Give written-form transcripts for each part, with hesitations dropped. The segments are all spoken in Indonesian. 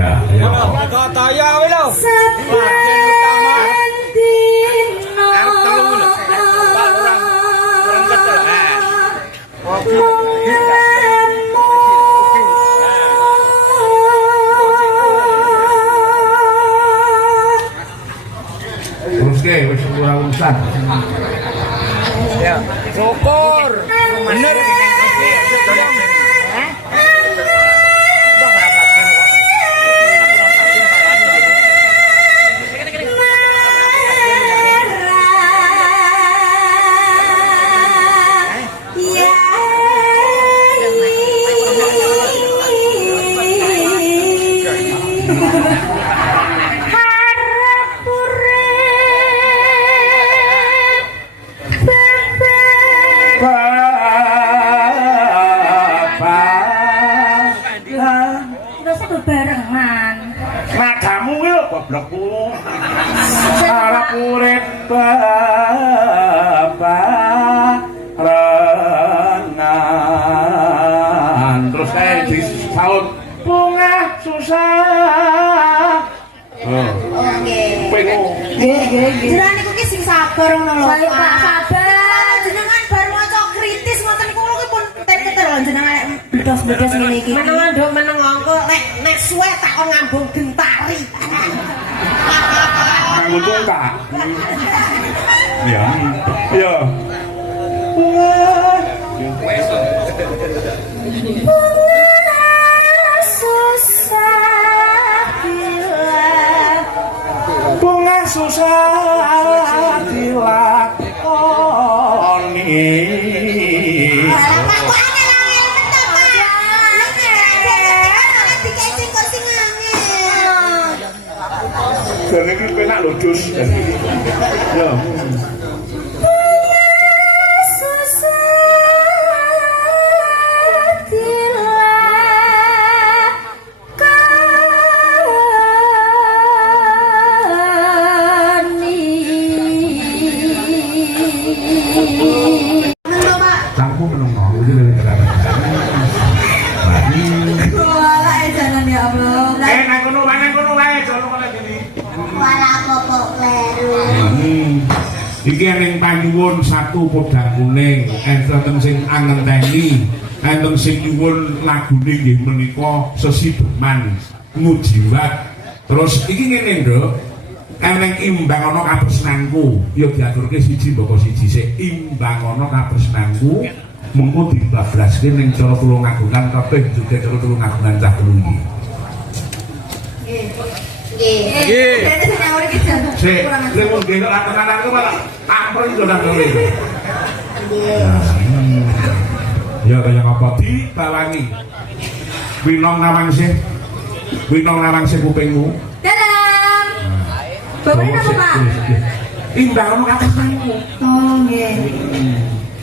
Ya, ya. Kata ya wis lho. Terus ke, wis ora urusan. Ya, syukur. Bener. Goblokku arep urip babarengan terus kae disaut bunga susah. Nggih. Jenengan niku ki sing sabar ngono lho. Saya Pak sabar. Jenengan baru maca kritis ngoten niku kula pun teter lho jenengan bledos-bledos ngene iki. Meneng nduk meneng angko nek suwe tak kon ngambung gentari. Nganggo tongkat. Ya. Ya. Bunga susah dilakoni. Jadi ini penak loh jus. Ya. Sangku menunggu itu dari terang. Wala jangan ya Allah. Nang kono wae, jolo kok gini. Wala popok kleru. Iki ning panyuwun satu podang kuning, enten sing angenteni, enten sing nyuwun lagune nggih menika Sesideman Ngujiwat. Terus iki ngene, Nduk. Eneng imbang ana katresnanku, ya diaturke siji mboko siji sik imbang ana katresnanku, mengko dibablaske ning cara tulungagungan kabeh juga cara tulungagungan cah telu iki. Nggih. Berarti sing ora iki jantung. Sik, lemu nggih kok tenan-tenan malah ampun iso nang kowe. Ya kaya apa dibawangi. Winong Nawangsih. Winong Nawangsih kupingmu. Bapak apa Pak? Imbang ono katresnanku. Oh nggih.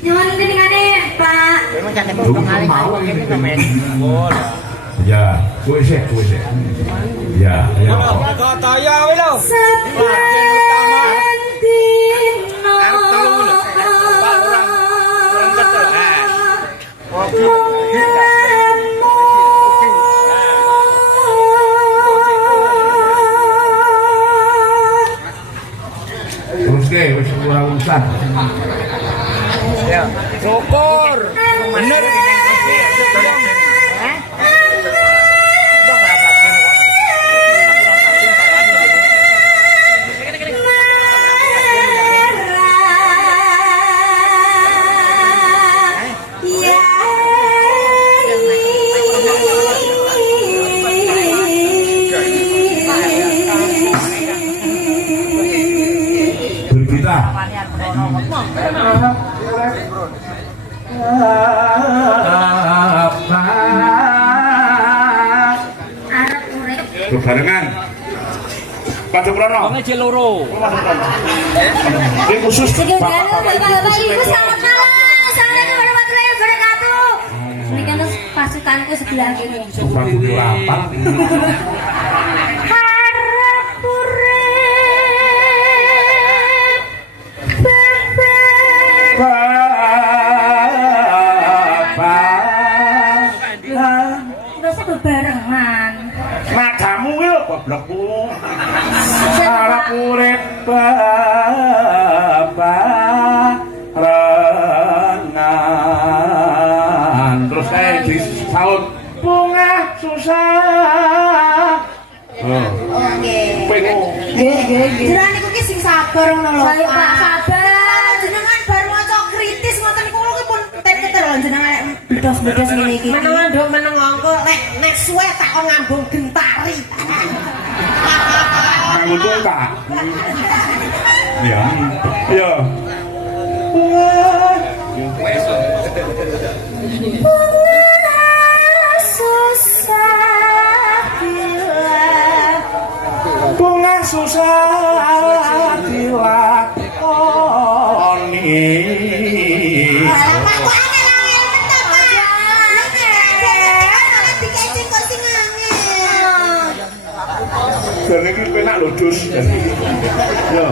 Nyuwun jenengane Pak. Ya, kowe sik. Ya, ya. Kata ya wis lho. Terus ke, wis ora urusan. Ya, syukur. Bener. Berita. Bebarengan. Pada Prono. Wong e loro. Ini khusus Bapak Ibu selamat malam. Assalamualaikum warahmatullahi wabarakatuh. Ini kan pasukanku sebelah kiri. Bapak Ibu lapan. Nggak usah bebarengan. Nadamu goblokku. Arep urip babarengan. Terus disaut bunga susah. Jenengan niku ki sing sabar ngono lho. Saya Pak sabar. Jenengan baru maca kritis ngoten niku kula ki pun teter lho jenengan bledos-bledos ngene iki. Meneng nduk meneng angko nek suwe tak kon ngambung gentari. Kanggo tungkak. Ya. Ya. Bunga susah dilakoni. Jadi ini penak lho dus. Ya.